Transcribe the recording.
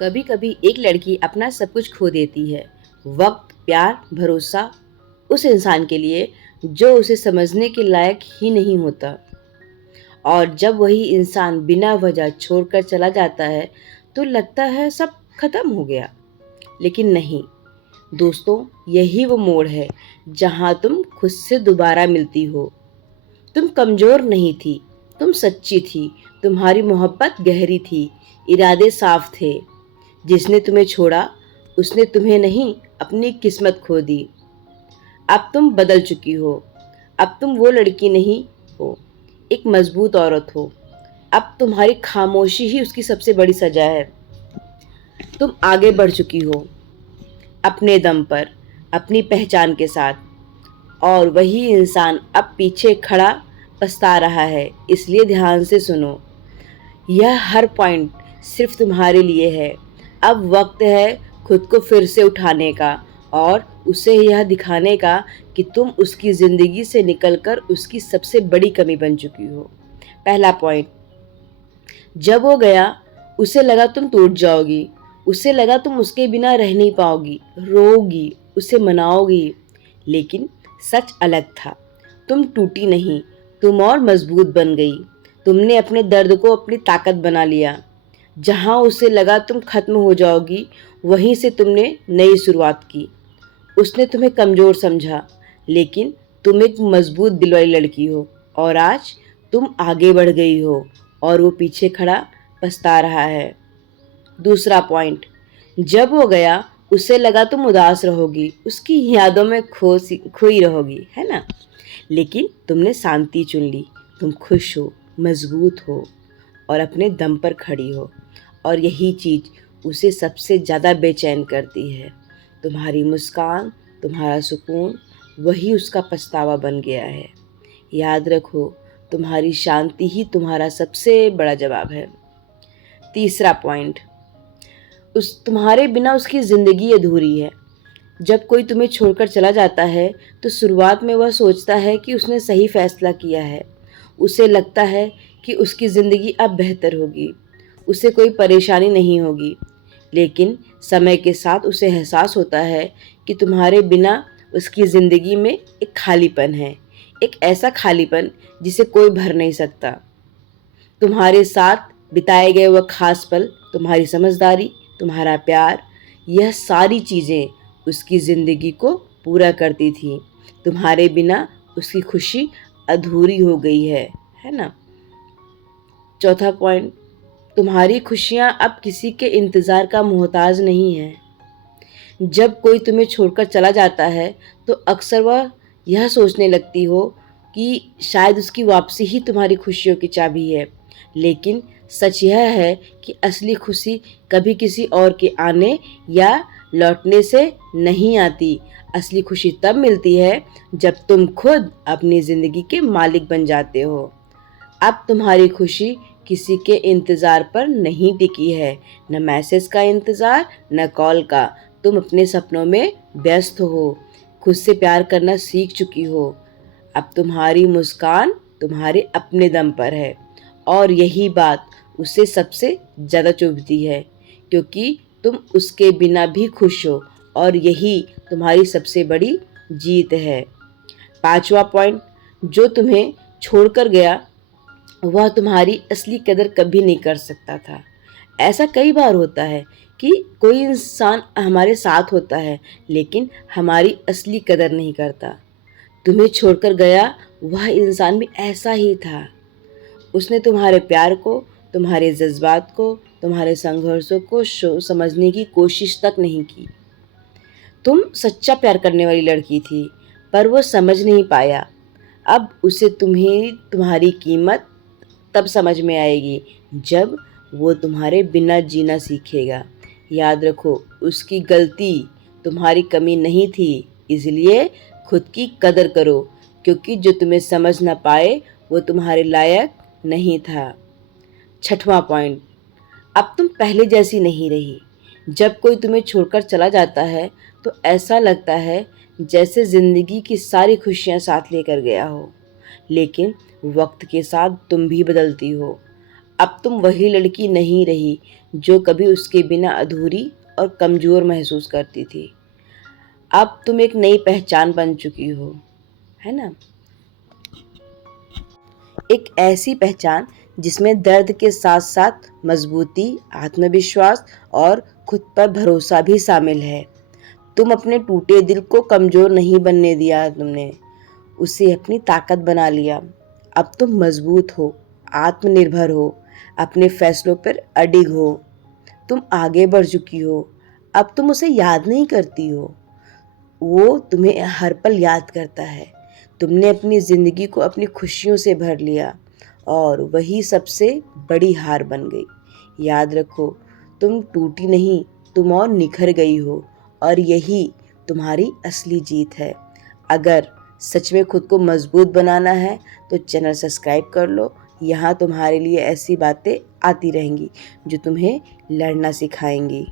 कभी कभी एक लड़की अपना सब कुछ खो देती है। वक्त, प्यार, भरोसा, उस इंसान के लिए जो उसे समझने के लायक ही नहीं होता। और जब वही इंसान बिना वजह छोड़कर चला जाता है तो लगता है सब खत्म हो गया। लेकिन नहीं दोस्तों, यही वो मोड़ है जहां तुम खुद से दोबारा मिलती हो। तुम कमजोर नहीं थी, तुम सच्ची थी। तुम्हारी मोहब्बत गहरी थी, इरादे साफ थे। जिसने तुम्हें छोड़ा उसने तुम्हें नहीं, अपनी किस्मत खो दी। अब तुम बदल चुकी हो। अब तुम वो लड़की नहीं हो, एक मजबूत औरत हो। अब तुम्हारी खामोशी ही उसकी सबसे बड़ी सजा है। तुम आगे बढ़ चुकी हो अपने दम पर, अपनी पहचान के साथ। और वही इंसान अब पीछे खड़ा पछता रहा है। इसलिए ध्यान से सुनो, यह हर पॉइंट सिर्फ तुम्हारे लिए है। अब वक्त है खुद को फिर से उठाने का और उसे यह दिखाने का कि तुम उसकी ज़िंदगी से निकलकर उसकी सबसे बड़ी कमी बन चुकी हो। पहला पॉइंट, जब वो गया उसे लगा तुम टूट जाओगी। उसे लगा तुम उसके बिना रह नहीं पाओगी, रोओगी, उसे मनाओगी। लेकिन सच अलग था। तुम टूटी नहीं, तुम और मजबूत बन गई। तुमने अपने दर्द को अपनी ताकत बना लिया। जहाँ उसे लगा तुम खत्म हो जाओगी, वहीं से तुमने नई शुरुआत की। उसने तुम्हें कमज़ोर समझा, लेकिन तुम एक मजबूत दिल वाली लड़की हो। और आज तुम आगे बढ़ गई हो और वो पीछे खड़ा पछता रहा है। दूसरा पॉइंट, जब वो गया उसे लगा तुम उदास रहोगी, उसकी यादों में खोई रहोगी, है ना। लेकिन तुमने शांति चुन ली। तुम खुश हो, मजबूत हो और अपने दम पर खड़ी हो। और यही चीज़ उसे सबसे ज़्यादा बेचैन करती है। तुम्हारी मुस्कान, तुम्हारा सुकून, वही उसका पछतावा बन गया है। याद रखो, तुम्हारी शांति ही तुम्हारा सबसे बड़ा जवाब है। तीसरा पॉइंट, उस तुम्हारे बिना उसकी ज़िंदगी अधूरी है। जब कोई तुम्हें छोड़कर चला जाता है तो शुरुआत में वह सोचता है कि उसने सही फैसला किया है। उसे लगता है कि उसकी ज़िंदगी अब बेहतर होगी, उसे कोई परेशानी नहीं होगी। लेकिन समय के साथ उसे एहसास होता है कि तुम्हारे बिना उसकी ज़िंदगी में एक खालीपन है। एक ऐसा खालीपन जिसे कोई भर नहीं सकता। तुम्हारे साथ बिताए गए वह खास पल, तुम्हारी समझदारी, तुम्हारा प्यार, यह सारी चीज़ें उसकी ज़िंदगी को पूरा करती थी। तुम्हारे बिना उसकी खुशी अधूरी हो गई है ना। चौथा पॉइंट, तुम्हारी खुशियाँ अब किसी के इंतज़ार का मोहताज नहीं है। जब कोई तुम्हें छोड़कर चला जाता है तो अक्सर वह यह सोचने लगती हो कि शायद उसकी वापसी ही तुम्हारी खुशियों की चाबी है। लेकिन सच यह है कि असली खुशी कभी किसी और के आने या लौटने से नहीं आती। असली खुशी तब मिलती है जब तुम खुद अपनी ज़िंदगी के मालिक बन जाते हो। अब तुम्हारी खुशी किसी के इंतज़ार पर नहीं टिकी है, न मैसेज का इंतज़ार, न कॉल का। तुम अपने सपनों में व्यस्त हो, खुद से प्यार करना सीख चुकी हो। अब तुम्हारी मुस्कान तुम्हारे अपने दम पर है। और यही बात उसे सबसे ज़्यादा चुभती है, क्योंकि तुम उसके बिना भी खुश हो और यही तुम्हारी सबसे बड़ी जीत है। पांचवा पॉइंट, जो तुम्हें छोड़कर गया वह तुम्हारी असली कदर कभी नहीं कर सकता था। ऐसा कई बार होता है कि कोई इंसान हमारे साथ होता है लेकिन हमारी असली कदर नहीं करता। तुम्हें छोड़कर गया वह इंसान भी ऐसा ही था। उसने तुम्हारे प्यार को, तुम्हारे जज्बात को, तुम्हारे संघर्षों को समझने की कोशिश तक नहीं की। तुम सच्चा प्यार करने वाली लड़की थी, पर वो समझ नहीं पाया। अब उसे तुम्हें तुम्हारी कीमत तब समझ में आएगी जब वो तुम्हारे बिना जीना सीखेगा। याद रखो, उसकी गलती तुम्हारी कमी नहीं थी। इसलिए खुद की कदर करो, क्योंकि जो तुम्हें समझ ना पाए वो तुम्हारे लायक नहीं था। छठवां पॉइंट, अब तुम पहले जैसी नहीं रही। जब कोई तुम्हें छोड़कर चला जाता है तो ऐसा लगता है जैसे ज़िंदगी की सारी खुशियाँ साथ लेकर गया हो। लेकिन वक्त के साथ तुम भी बदलती हो। अब तुम वही लड़की नहीं रही जो कभी उसके बिना अधूरी और कमज़ोर महसूस करती थी। अब तुम एक नई पहचान बन चुकी हो, है ना? एक ऐसी पहचान जिसमें दर्द के साथ-साथ मज़बूती, आत्मविश्वास और खुद पर भरोसा भी शामिल है। तुम अपने टूटे दिल को कमज़ोर नहीं बनने दिया तुमने, उसे अपनी ताकत बना लिया। अब तुम मज़बूत हो, आत्मनिर्भर हो, अपने फैसलों पर अडिग हो। तुम आगे बढ़ चुकी हो। अब तुम उसे याद नहीं करती हो, वो तुम्हें हर पल याद करता है। तुमने अपनी ज़िंदगी को अपनी खुशियों से भर लिया और वही सबसे बड़ी हार बन गई। याद रखो, तुम टूटी नहीं, तुम और निखर गई हो और यही तुम्हारी असली जीत है। अगर सच में खुद को मजबूत बनाना है तो चैनल सब्सक्राइब कर लो। यहाँ तुम्हारे लिए ऐसी बातें आती रहेंगी जो तुम्हें लड़ना सिखाएंगी।